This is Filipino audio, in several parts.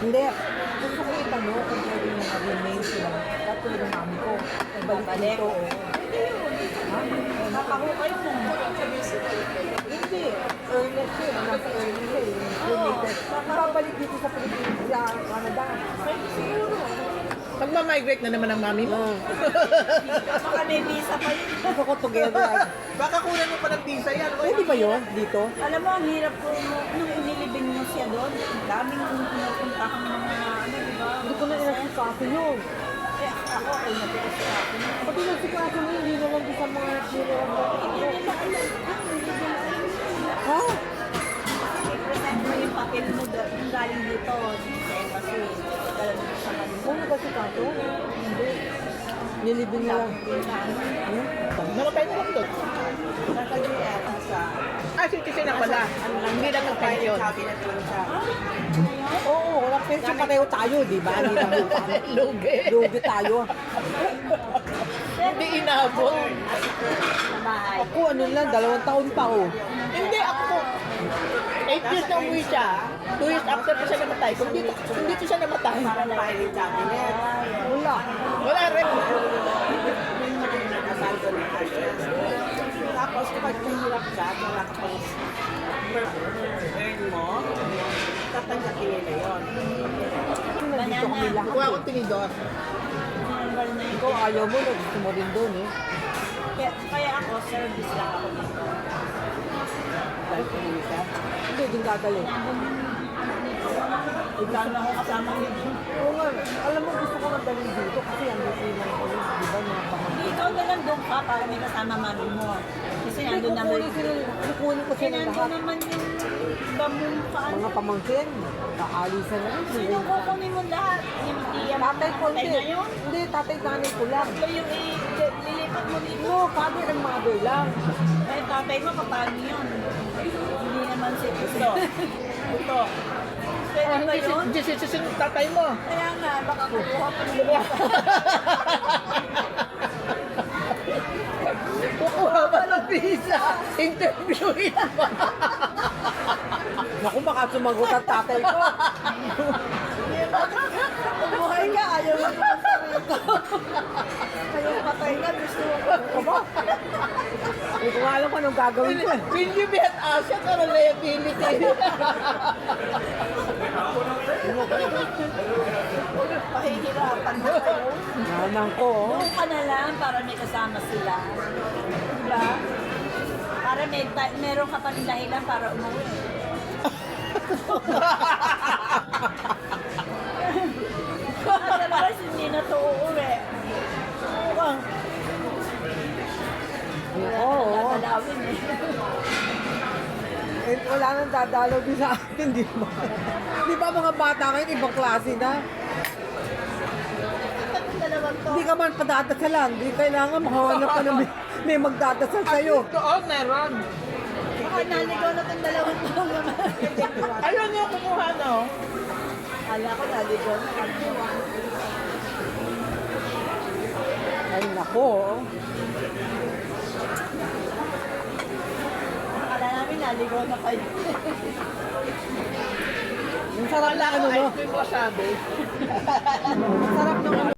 Hindi. Gusto ko itanong kung pwede nyo mag-remain sila. Katulad ng mami ko. Nagbalik dito. Ha? Nakahukay mo. Hindi. Earnest yun. Nasa earnest yun. Related. Babalik dito sa Pilipinas, sa Canada. Siguro. Magmamigrate na naman ang mami mo. Baka may visa pa yun. Gusto ko together. Baka kunan mo pa ng visa yan. Pwede ba yun? Dito? Alam mo, ang hirap ko nung inilibing mo siya doon. Ang daming pinupuntahan ng mga ano, di ba? Hindi ko na inasikaso yun. Eh, ako ay natigas sa akin. Pag inasikaso mo, hindi naman din sa mga nila. Hindi nila alam. Hindi nila alam. Ha? I-present mo yung papel mo doon, yung galing dito. Kasi, dala mo sa kanila. Ano ba si Kato? Hindi. Nilibing na lang. Namatay na lang doon. Ah, citizen na pala. Hindi na mag-pension. Oo, walang pension pareho tayo, di ba? Hindi na Lugi. lugi tayo. Hindi inabot. Sa bahay. Ako, ano lang, 2 taon pa, oh. Hindi, ako 8 years na umuwi siya. 2 years after pa siya namatay. Kung dito siya namatay. Wala. Wala rin. Tapos kapag mahirap ka, wala ka pang earn mo, tatanggapin nila yun. Nandito kami lahat. Kuha akong tinidor. Ikaw, ayaw mo, no? Gusto mo rin doon, eh. Kaya ako, service lang ako dito. Dahil pinili ka. Hindi, din dadali. Ikaw na ako kasama nito. Oo nga, alam mo, gusto ko nang dalhin dito kasi ang lupi lang ko, di ba, mga pamangkin. Ikaw na lang doon ka para may kasama mami mo. Kasi Hindi, nandun naman. kukunin ko Kasi sila nandun lahat. naman yung bamong paano. Mga pamangkin, kaalisan na rin. Sino kukunin mo lahat? Yung tiya mo, Tatay ko, tatay hindi. na yun? Hindi, tatay nanay ko lang. So yung lilipat mo dito. No, father and mother lang. Eh, tatay mo, paano yun? Hindi naman si Gusto. Ito. Pwede ba yun? Just yung tatay mo. Kaya nga, baka kukuha pa nila. Kukuha pa ng visa. Interviewin pa. Naku, baka sumagot ang tatay ko. Umuhay ka, ayaw mo naman sa rito. Kaya patay na, gusto mo. Aba? Hindi ko nga alam kung anong gagawin ko. Will you be an asset or a liability? Pahihirapan na kayo. Nanang ko, oh. Doon ka na lang para may kasama sila. Diba? Para meron ka pa rin dahilan para umuwi. Otherwise, hindi na ito uuwi. Oo. Oo. Dadalawin eh. Eh, wala nang dadalaw din sa akin, di ba? Di ba mga bata ngayon, ibang klase na? Itong dalawang to. Hindi ka man padadasalan. Di kailangan makahanap ka na may magdadasal sa'yo. Doon, meron. Baka naligaw na itong dalawang to naman. Ayaw niyo kumuha, no? Kala ko naligaw na. Ay, nako. Akala namin naligaw na kayo. Ang sarap na ano, no? Ice cream wasabi. Ang sarap ng ano.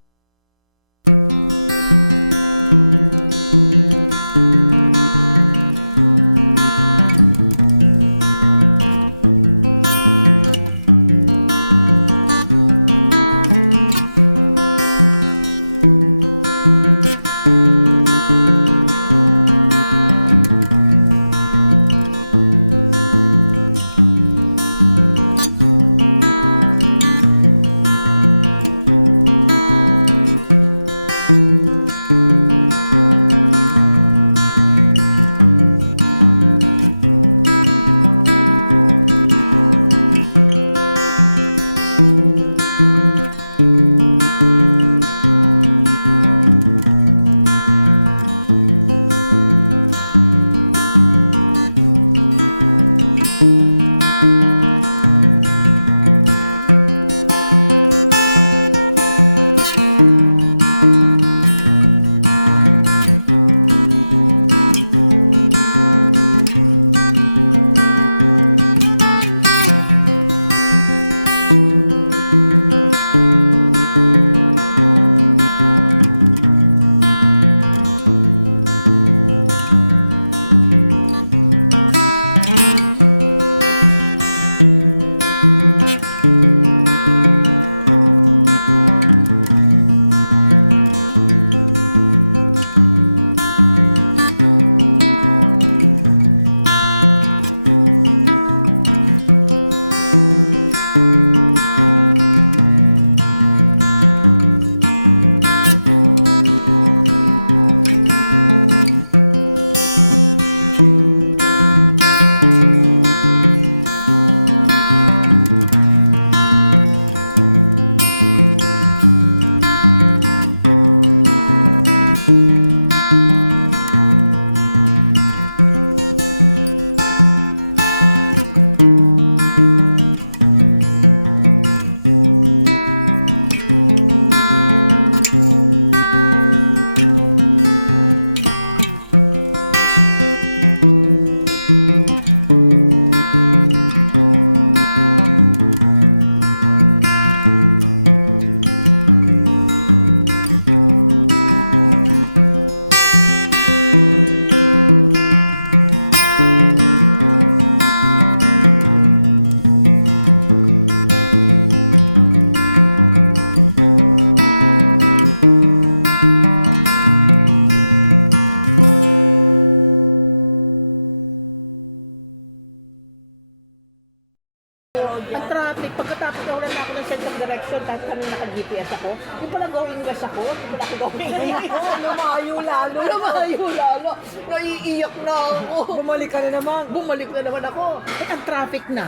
Yung pala going west ako, yung pala ako going east. Lumayo lalo. Lumayo lalo. Naiiyak na ako. Bumalik ka na naman. Bumalik na naman ako. Eh, ang traffic na.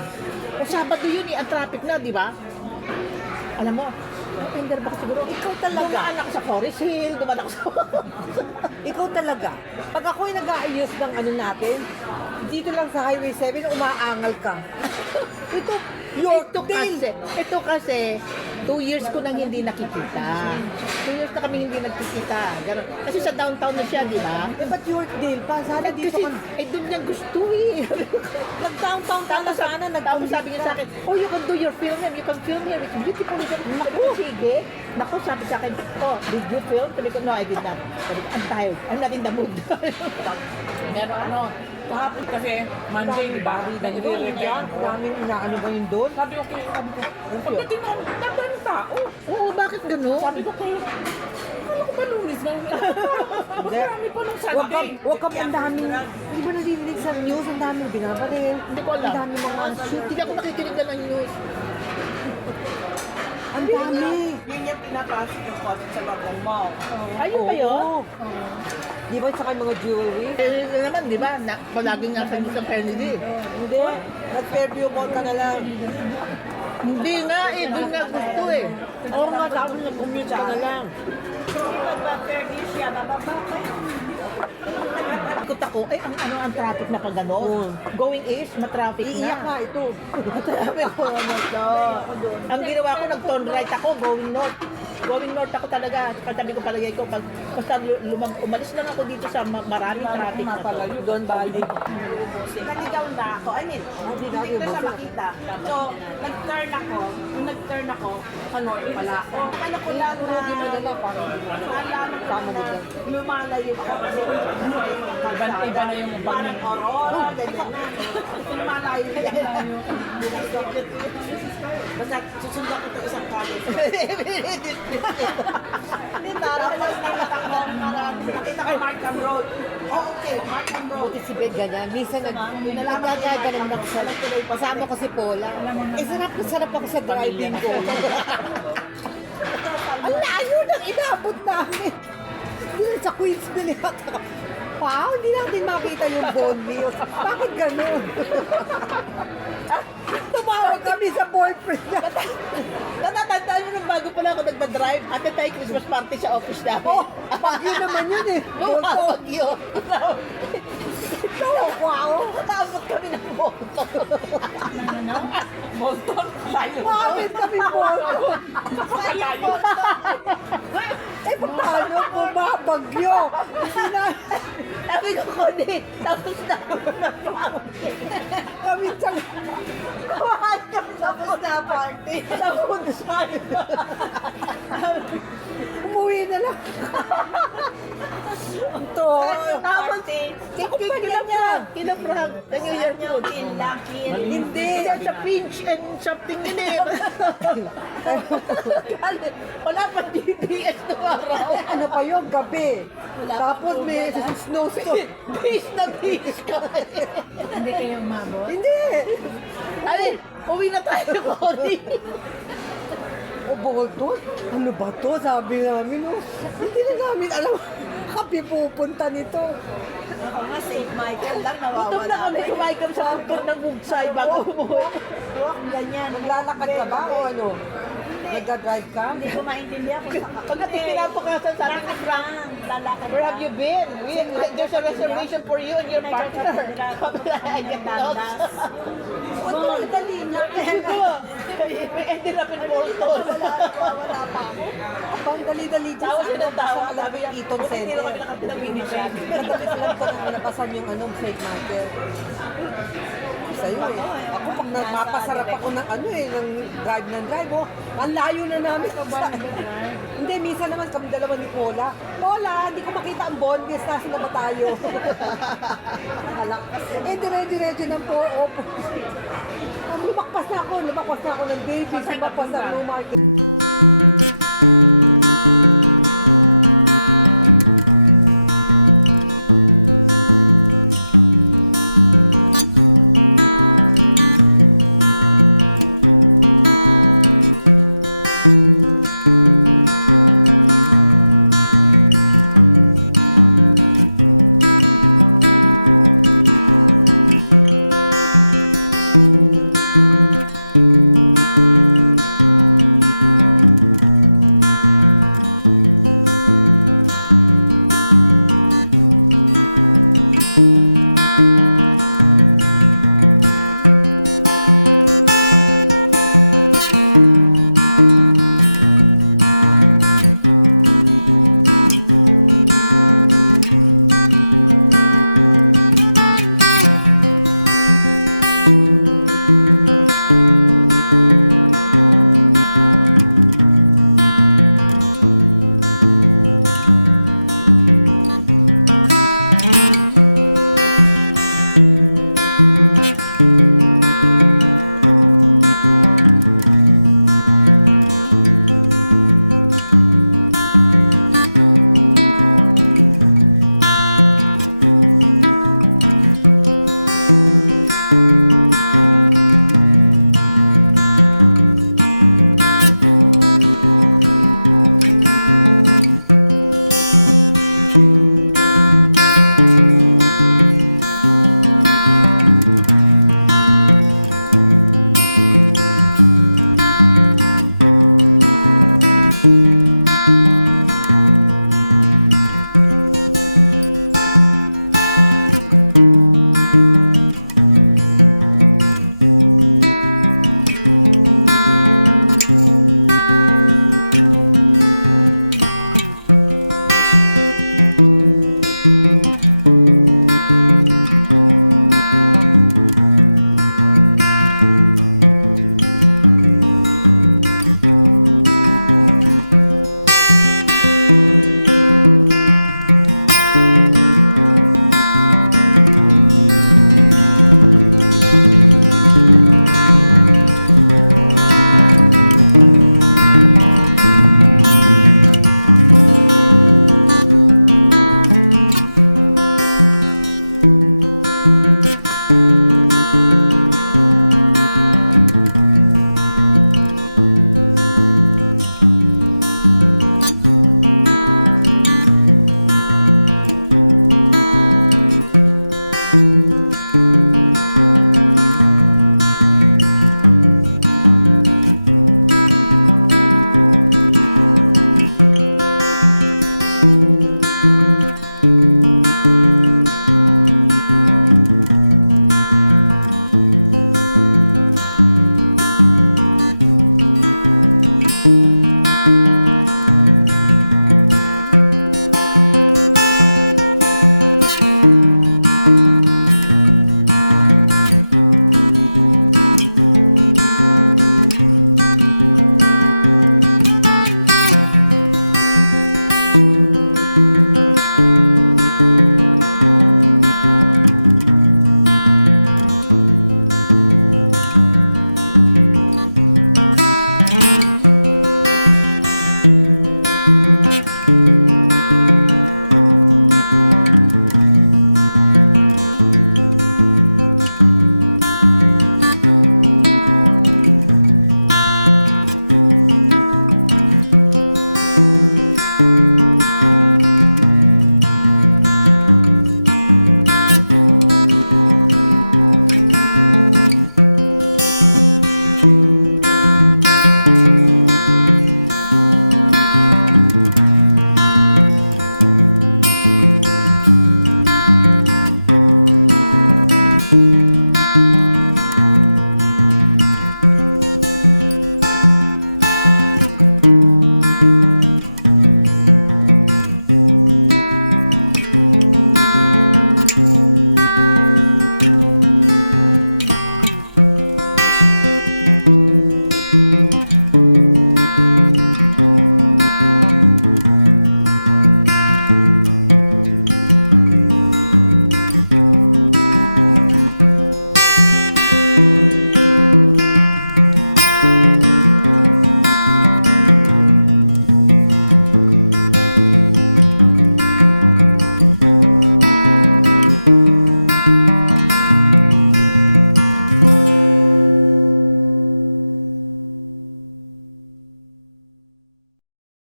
O Sabado yun ang traffic na, di ba? Alam mo, tender ba ko siguro? Ikaw talaga. Dumaan ako sa Forest Hill, dumaan ako sa... Ikaw talaga. Pag ako'y nag-aayos ng ano natin, dito lang sa Highway 7, umaangal ka. Ito, ito kasi, 2 years ko nang hindi nakikita. 2 years na kami hindi nagkikita. Ganun. Kasi sa downtown na siya, di ba? eh ba't Yorkdale pa? Sana dito Kasi, ka. doon niya gusto eh. Nag-downtown ka na sana, Tapos sabi niya sa akin, oh, you can do your film here. You can film here. It's beautiful. Naku, sige. Naku, sabi sa akin, oh, did you film? Sabi ko, no, I did not. Sabi ko, I'm tired. I'm not in the mood. Pero ano, kahapon kasi, Monday, di ba? Nagre-repair ko. Daming inaano ba yun doon? Sabi ko, pagdating ako, nagdang tao. Oo, bakit gano'n? Sabi ko kayo, akala ko ba lunis na? Marami pa nung Sunday. Huwag ka ang daming, hindi ba nadidinig sa news, ang daming binabaril. Hindi ko alam. Ang daming mga shoot. Hindi ako nakikinig na ng news. Ang dami. Yun yung pinapasok yung closet sa bagong mall. Ayun ba yun? Oo. Di ba saka yung mga jewelry? Eh, naman, di ba? Palaging nasa news ang Kennedy. Hindi. Nag-Fairview Mall ka na lang. Hindi nga eh, doon nga gusto eh. Oo nga, tapos nag-commute ka na lang. Hindi magpa-fairview siya, bababa pa yun. Ikot ako, ang traffic na pag gano'n. Going east, matraffic na. Iiyak ka ito. Sabi ko, ano to? Ang ginawa ko, nag-turn right ako, going north. Going north ako talaga. Sabi ko palagay ko, pag basta umalis lang ako dito sa maraming traffic na to. Doon bali. Naligaw na ako. I mean, hindi ko siya makita. So, nag-turn ako. Nung nag-turn ako, pa-north pala ako. Ano ko lang na, Sama mo dyan. lumalayo ako kasi iba na yung parang Aurora, ganyan na. Lumalayo yan. Basta susundan ko ito isang college. Hindi, tapos Nakita ko Markham Road. Oh, okay, Markham Road. Buti si Ben ganyan. Minsan nagkagaya ng nagsal. Pasama ko si Paula. Eh, sarap ako sa driving ko. Ang layo nang inabot namin. Hindi sa Queensville yata. Wow, hindi natin makita yung bone meal. Bakit ganun? Tumawag kami sa boyfriend niya. natatandaan mo nung bago pala ako nagpa-drive, ate tayo Christmas party sa office namin. Oh, Baguio naman yun eh. Bolton yun. Ito, wow. Natabot kami ng Bolton. Bolton, layo. Bakit kami Bolton? Layo. Eh, paano bumabagyo? Hindi na Sabi ko ko tapos na kami siyang kumahan kami sa party. Tapos Umuwi na lang. Ito. Tapos, kinaprank. The New Year food. Hindi. Sa pinch and something yun eh. Wala pa GPS tomorrow. Ano pa yun? Gabi. Tapos may snowstorm. Bis na bis ka. Hindi kayo umabot. Hindi. Alin, uwi na tayo, Connie. O Bolton? Ano ba to? Sabi namin, oh. Hindi na namin alam. Kapi pupunta nito. Ako nga, St. Michael lang, Gutom na nawawala. kami, kumain kami sa food ng Bugsay bago umuwi. Walk, ganyan. Naglalakad ka ba o ano? Nagda-drive ka? Hindi ko maintindihan kung saan ka. Pagdating kinapakasan, sabi ni Frank, Lalakad where have you been? There's a reservation for you and your partner. I get lost. Ang dali na. We ended up in Bolton. Wala pa ako. Ang dali-dali dyan. Tawa siya ng tawa. Sa alam yung Eaton Hindi Center. naman nakapit ng minivan. Madali sila ko nung napasan yung St. Michael. Sa'yo eh. Ako pag napapasarap ako ng ng drive oh. Ang layo na namin. Hindi, minsan naman kami dalawa ni Paula. Paula, hindi ko makita ang bondis. Nasa na ba tayo? Eh, dire-diretso ng po. Lumakpas na ako ng baby. Lumakpas na ng market.